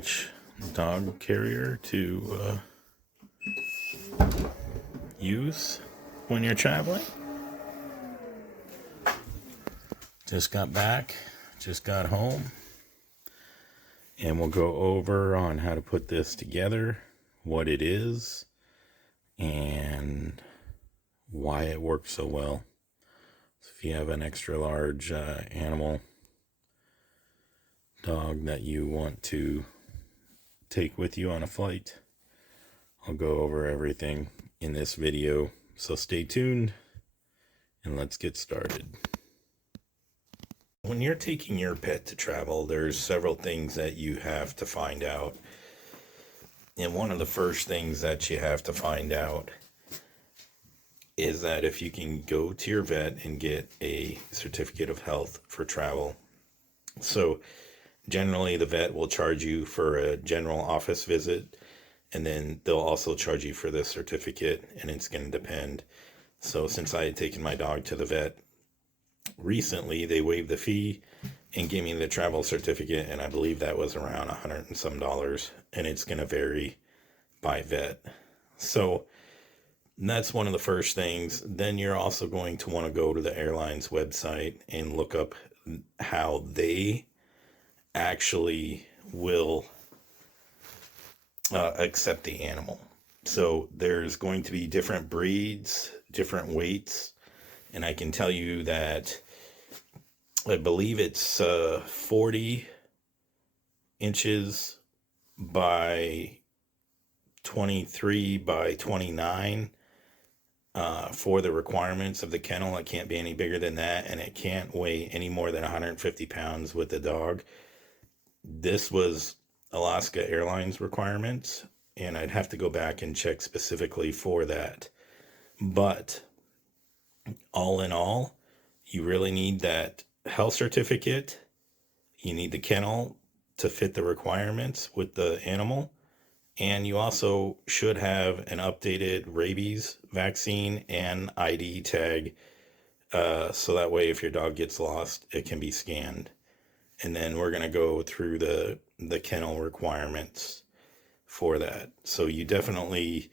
which dog carrier to use when you're traveling. Just got back, just got home, and we'll go over on how to put this together, what it is, and why it works so well. So if you have an extra large animal dog that you want to take with you on a flight, I'll go over everything in this video. So stay tuned and let's get started. When you're taking your pet to travel, there's several things that you have to find out. And one of the first things that you have to find out is that if you can go to your vet and get a certificate of health for travel. So generally the vet will charge you for a general office visit, and then they'll also charge you for the certificate, and it's going to depend. So since I had taken my dog to the vet recently, they waived the fee and gave me the travel certificate, and I believe that was around $100 and some, and it's going to vary by vet. So that's one of the first things. Then you're also going to want to go to the airline's website and look up how they actually will accept the animal. So there's going to be different breeds, different weights, and I can tell you that I believe it's 40 inches by 23 by 29 for the requirements of the kennel. It can't be any bigger than that, and it can't weigh any more than 150 pounds with the dog. This was Alaska Airlines requirements, and I'd have to go back and check specifically for that. But all in all, you really need that health certificate. You need the kennel to fit the requirements with the animal. And you also should have an updated rabies vaccine and ID tag. So that way, if your dog gets lost, it can be scanned. And then we're going to go through the kennel requirements for that. So you definitely,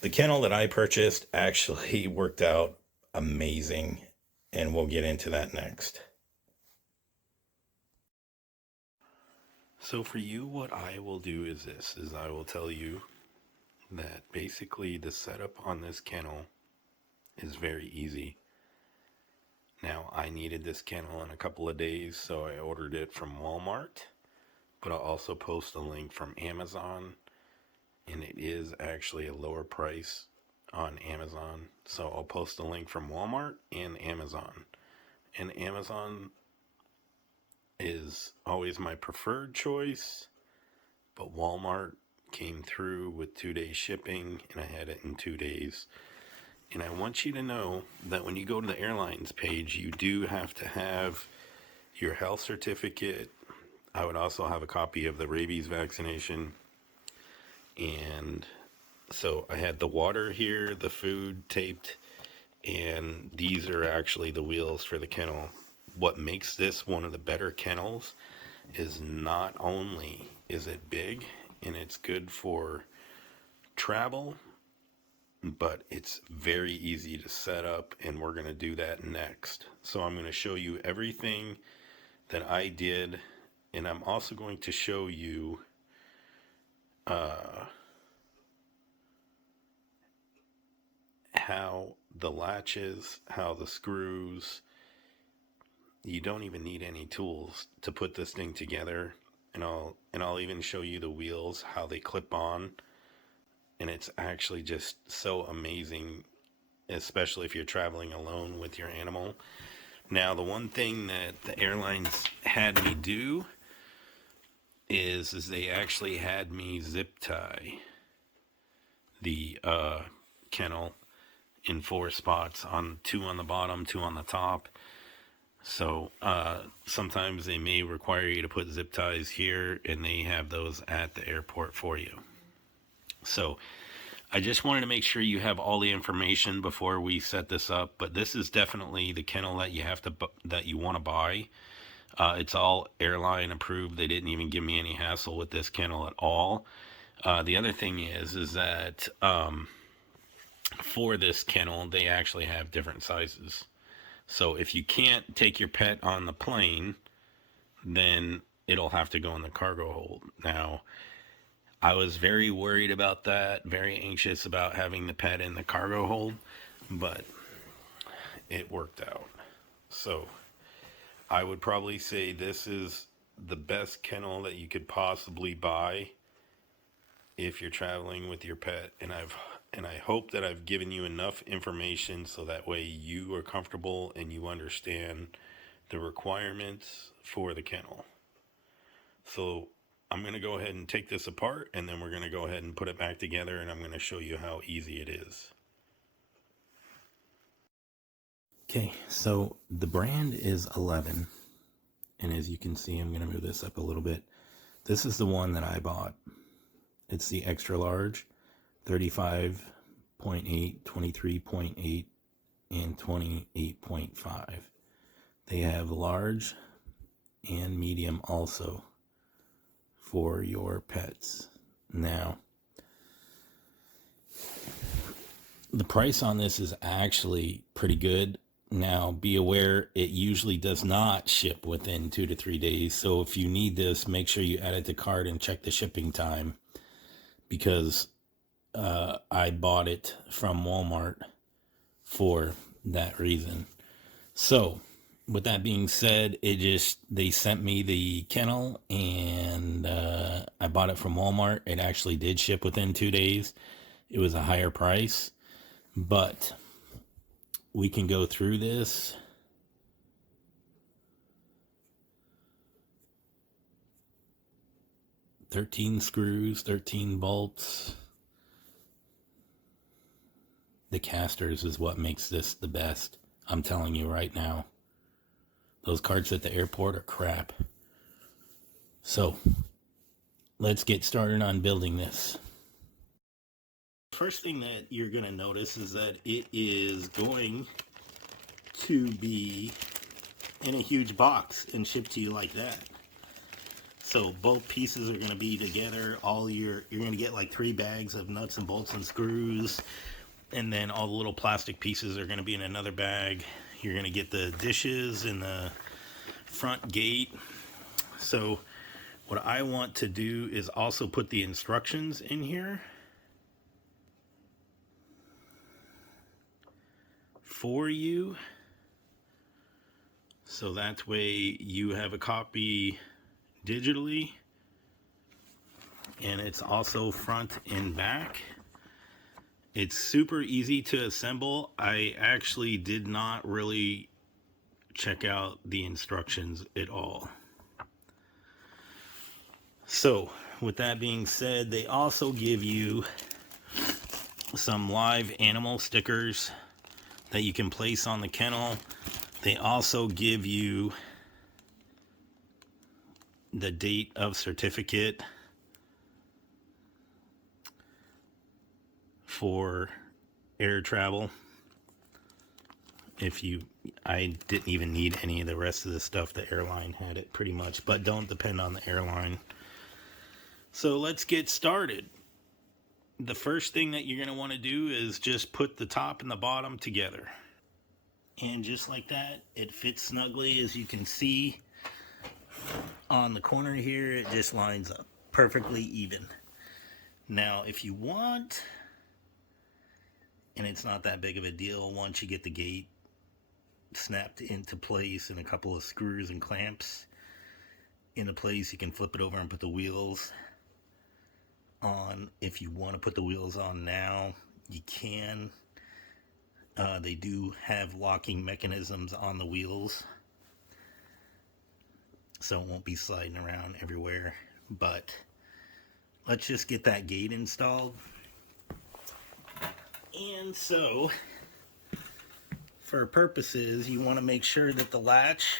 the kennel that I purchased actually worked out amazing, and we'll get into that next. So for you, what I will do is this, is I will tell you that basically the setup on this kennel is very easy. Now, I needed this kennel in a couple of days, so I ordered it from Walmart, but I'll also post a link from Amazon, and it is actually a lower price on Amazon. So I'll post a link from Walmart and Amazon. And Amazon is always my preferred choice, but Walmart came through with 2-day shipping, and I had it in 2 days. And I want you to know that when you go to the airlines page, you do have to have your health certificate. I would also have a copy of the rabies vaccination. And so I had the water here, the food taped, and these are actually the wheels for the kennel. What makes this one of the better kennels is not only is it big and it's good for travel, but it's very easy to set up, and we're going to do that next. So I'm going to show you everything that I did, and I'm also going to show you how the latches, how the screws, you don't even need any tools to put this thing together. And I'll even show you the wheels, how they clip on. And it's actually just so amazing, especially if you're traveling alone with your animal. Now, the one thing that the airlines had me do is they actually had me zip tie the kennel in 4 spots, on 2 on the bottom, 2 on the top. So sometimes they may require you to put zip ties here, and they have those at the airport for you. So I just wanted to make sure you have all the information before we set this up, but this is definitely the kennel that you want to buy. It's all airline approved. They didn't even give me any hassle with this kennel at all. The other thing is that for this kennel, they actually have different sizes. So if you can't take your pet on the plane, then it'll have to go in the cargo hold. Now, I was very worried about that, very anxious about having the pet in the cargo hold, but it worked out. So I would probably say this is the best kennel that you could possibly buy if you're traveling with your pet. And I hope that I've given you enough information so that way you are comfortable and you understand the requirements for the kennel. So I'm going to go ahead and take this apart, and then we're going to go ahead and put it back together, and I'm going to show you how easy it is. Okay, so the brand is 11, and as you can see, I'm going to move this up a little bit. This is the one that I bought. It's the extra large, 35.8, 23.8, and 28.5. They have large and medium also for your pets. Now, the price on this is actually pretty good. Now, be aware, it usually does not ship within 2 to 3 days. So if you need this, make sure you add it to cart and check the shipping time, because I bought it from Walmart for that reason. So with that being said, they sent me the kennel, and I bought it from Walmart. It actually did ship within 2 days. It was a higher price, but we can go through this. "13 screws, 13 bolts. The casters is what makes this the best. I'm telling you right now. Those carts at the airport are crap. So, let's get started on building this. First thing that you're going to notice is that it is going to be in a huge box and shipped to you like that. So both pieces are going to be together. You're going to get like 3 bags of nuts and bolts and screws, and then all the little plastic pieces are going to be in another bag. You're going to get the dishes in the front gate. So what I want to do is also put the instructions in here for you, so that way you have a copy digitally, and it's also front and back. It's super easy to assemble. I actually did not really check out the instructions at all. So with that being said, they also give you some live animal stickers that you can place on the kennel. They also give you the date of certificate for air travel. I didn't even need any of the rest of the stuff. The airline had it pretty much, but don't depend on the airline. So let's get started. The first thing that you're going to want to do is just put the top and the bottom together. And just like that, it fits snugly. As you can see on the corner here, it just lines up perfectly even. Now, if you want, and it's not that big of a deal, once you get the gate snapped into place and a couple of screws and clamps into place, you can flip it over and put the wheels on. If you want to put the wheels on now, you can. They do have locking mechanisms on the wheels, so it won't be sliding around everywhere. But let's just get that gate installed. And so, for purposes, you want to make sure that the latch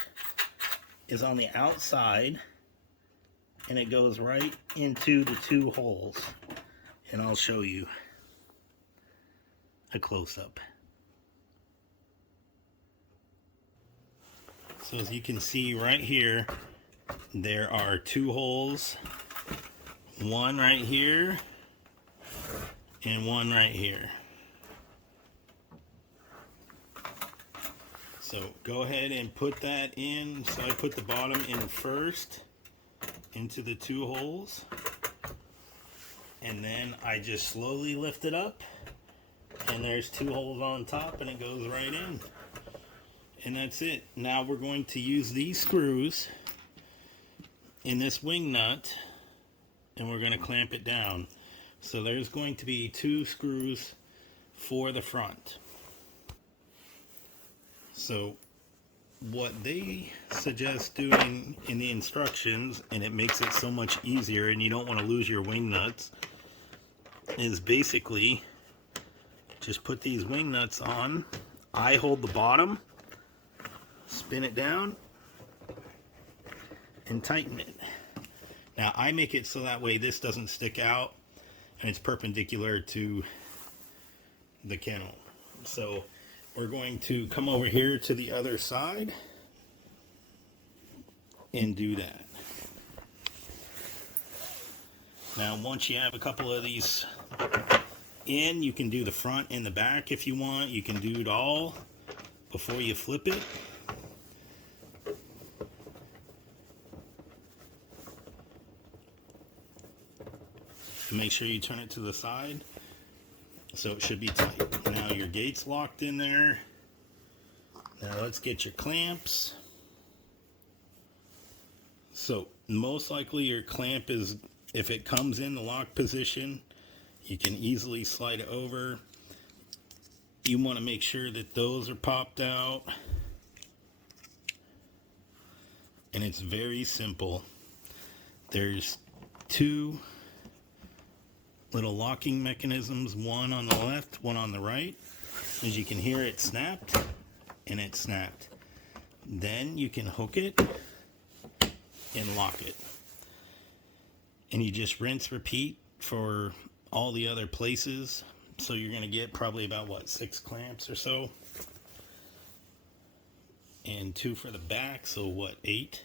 is on the outside and it goes right into the 2 holes. And I'll show you a close-up. So as you can see right here, there are 2 holes, one right here and one right here. So go ahead and put that in. So I put the bottom in first into the 2 holes, and then I just slowly lift it up, and there's 2 holes on top, and it goes right in. And that's it. Now we're going to use these screws in this wing nut, and we're going to clamp it down. So there's going to be 2 screws for the front. So what they suggest doing in the instructions, and it makes it so much easier and you don't want to lose your wing nuts, is basically just put these wing nuts on. I hold the bottom, spin it down, and tighten it. Now I make it so that way this doesn't stick out and it's perpendicular to the kennel. So we're going to come over here to the other side and do that. Now once you have a couple of these in, you can do the front and the back if you want. You can do it all before you flip it. Make sure you turn it to the side so it should be tight. Now your gate's locked in there. Now let's get your clamps. So most likely your clamp is, if it comes in the lock position, you can easily slide it over. You want to make sure that those are popped out. And it's very simple. There's 2 little locking mechanisms, one on the left, one on the right. As you can hear, it snapped, and it snapped. Then you can hook it and lock it. And you just rinse, repeat for all the other places. So you're going to get probably about, what, 6 clamps or so. And 2 for the back, so what, 8?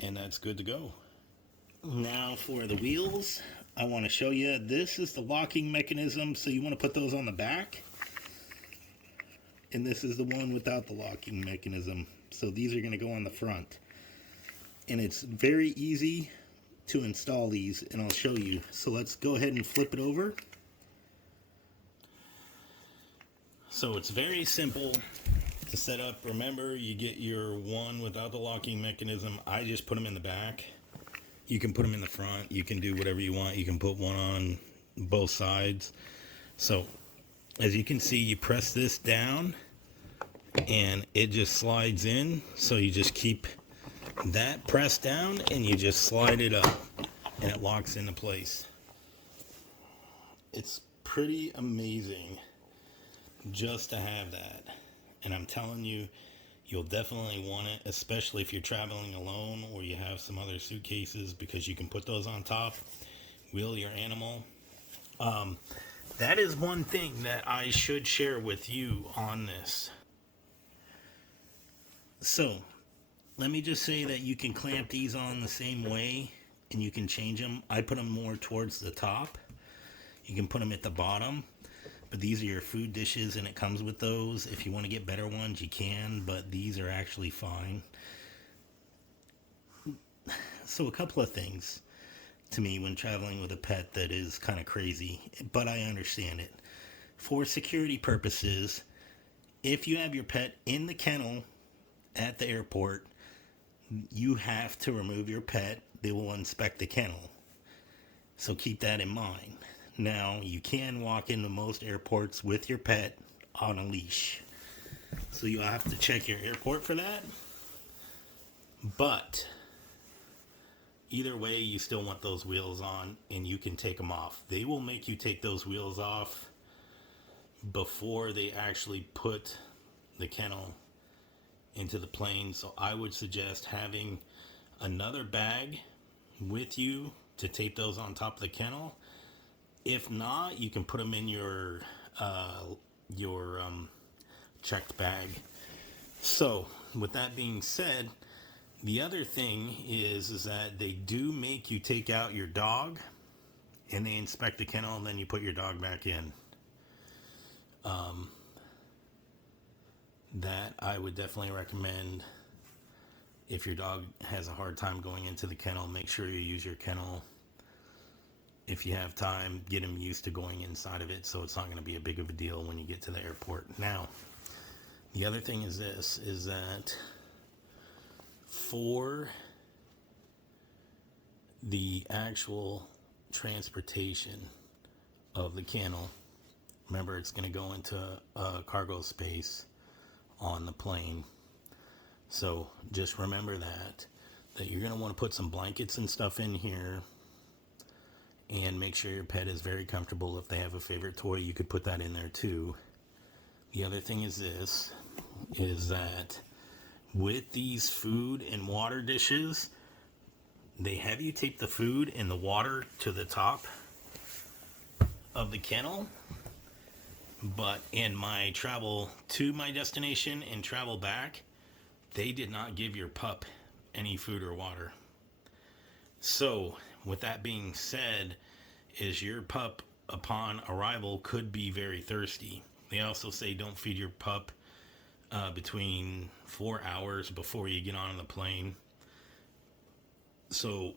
And that's good to go. Now for the wheels, I want to show you, this is the locking mechanism, so you want to put those on the back. And this is the one without the locking mechanism. So these are going to go on the front. And it's very easy to install these, and I'll show you. So let's go ahead and flip it over. So it's very simple to set up. Remember, you get your one without the locking mechanism. I just put them in the back. You can put them in the front. You can do whatever you want. You can put one on both sides. So as you can see, you press this down and it just slides in. So you just keep that pressed down and you just slide it up and it locks into place. It's pretty amazing just to have that. And I'm telling you, you'll definitely want it, especially if you're traveling alone or you have some other suitcases, because you can put those on top, wheel your animal. That is one thing that I should share with you on this. So, let me just say that you can clamp these on the same way and you can change them. I put them more towards the top. You can put them at the bottom. But these are your food dishes, and it comes with those. If you want to get better ones, you can, but these are actually fine. So a couple of things to me when traveling with a pet that is kind of crazy, but I understand it. For security purposes, if you have your pet in the kennel at the airport, you have to remove your pet. They will inspect the kennel. So keep that in mind. Now, you can walk into most airports with your pet on a leash. So you'll have to check your airport for that. But either way, you still want those wheels on, and you can take them off. They will make you take those wheels off before they actually put the kennel into the plane. So I would suggest having another bag with you to tape those on top of the kennel. If not, you can put them in your checked bag. So with that being said, the other thing is that they do make you take out your dog and they inspect the kennel and then you put your dog back in. That I would definitely recommend. If your dog has a hard time going into the kennel, make sure you use your kennel. If you have time, get him used to going inside of it so it's not going to be a big of a deal when you get to the airport. Now, the other thing is this, is that for the actual transportation of the kennel, remember it's going to go into a cargo space on the plane. So just remember that you're going to want to put some blankets and stuff in here, and make sure your pet is very comfortable. If they have a favorite toy, you could put that in there too. The other thing is this, is that with these food and water dishes, they have you tape the food and the water to the top of the kennel. But in my travel to my destination and travel back, they did not give your pup any food or water. So, with that being said, is your pup upon arrival could be very thirsty. They also say don't feed your pup between 4 hours before you get on the plane. So,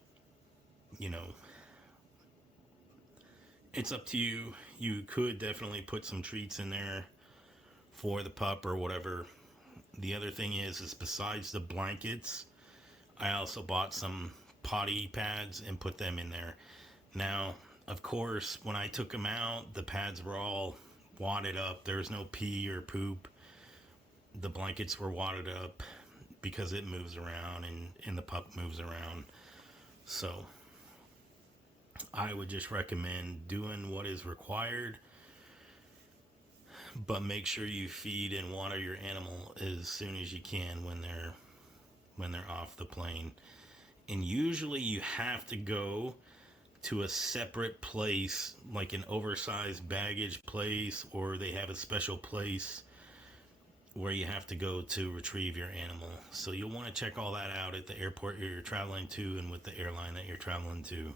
it's up to you. You could definitely put some treats in there for the pup or whatever. The other thing is besides the blankets, I also bought some potty pads and put them in there. Now, of course, when I took them out, the pads were all wadded up. There's no pee or poop. The blankets were wadded up because it moves around and the pup moves around. So I would just recommend doing what is required, but make sure you feed and water your animal as soon as you can when they're off the plane. And usually you have to go to a separate place, like an oversized baggage place, or they have a special place where you have to go to retrieve your animal. So you'll want to check all that out at the airport you're traveling to and with the airline that you're traveling to.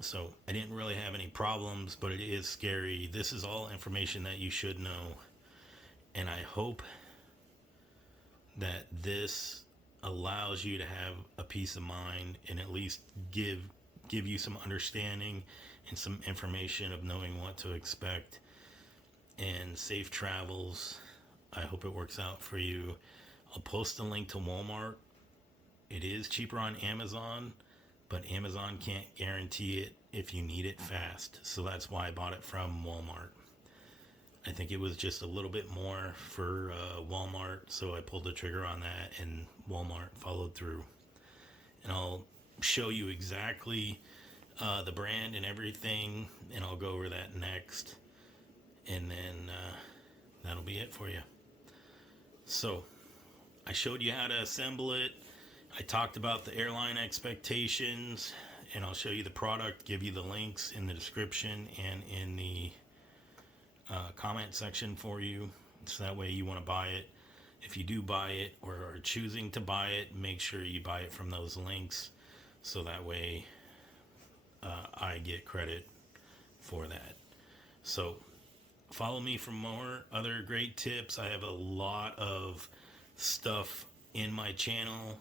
So I didn't really have any problems, but it is scary. This is all information that you should know. And I hope that this allows you to have a peace of mind and at least give you some understanding and some information of knowing what to expect. And safe travels. I hope it works out for you. I'll post a link to Walmart. It is cheaper on Amazon, but Amazon can't guarantee it if you need it fast. So that's why I bought it from Walmart. I think it was just a little bit more for Walmart, so I pulled the trigger on that, and Walmart followed through. And I'll show you exactly the brand and everything, and I'll go over that next. And then that'll be it for you. So I showed you how to assemble it. I talked about the airline expectations, and I'll show you the product, give you the links in the description and in the comment section for you, so that way you want to buy it. If you do buy it or are choosing to buy it, make sure you buy it from those links, so that way I get credit for that. So follow me for more other great tips. I have a lot of stuff in my channel,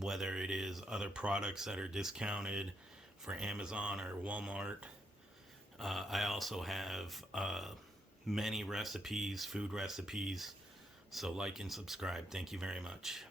whether it is other products that are discounted for Amazon or Walmart. I also have many recipes, food recipes. So like and subscribe. Thank you very much.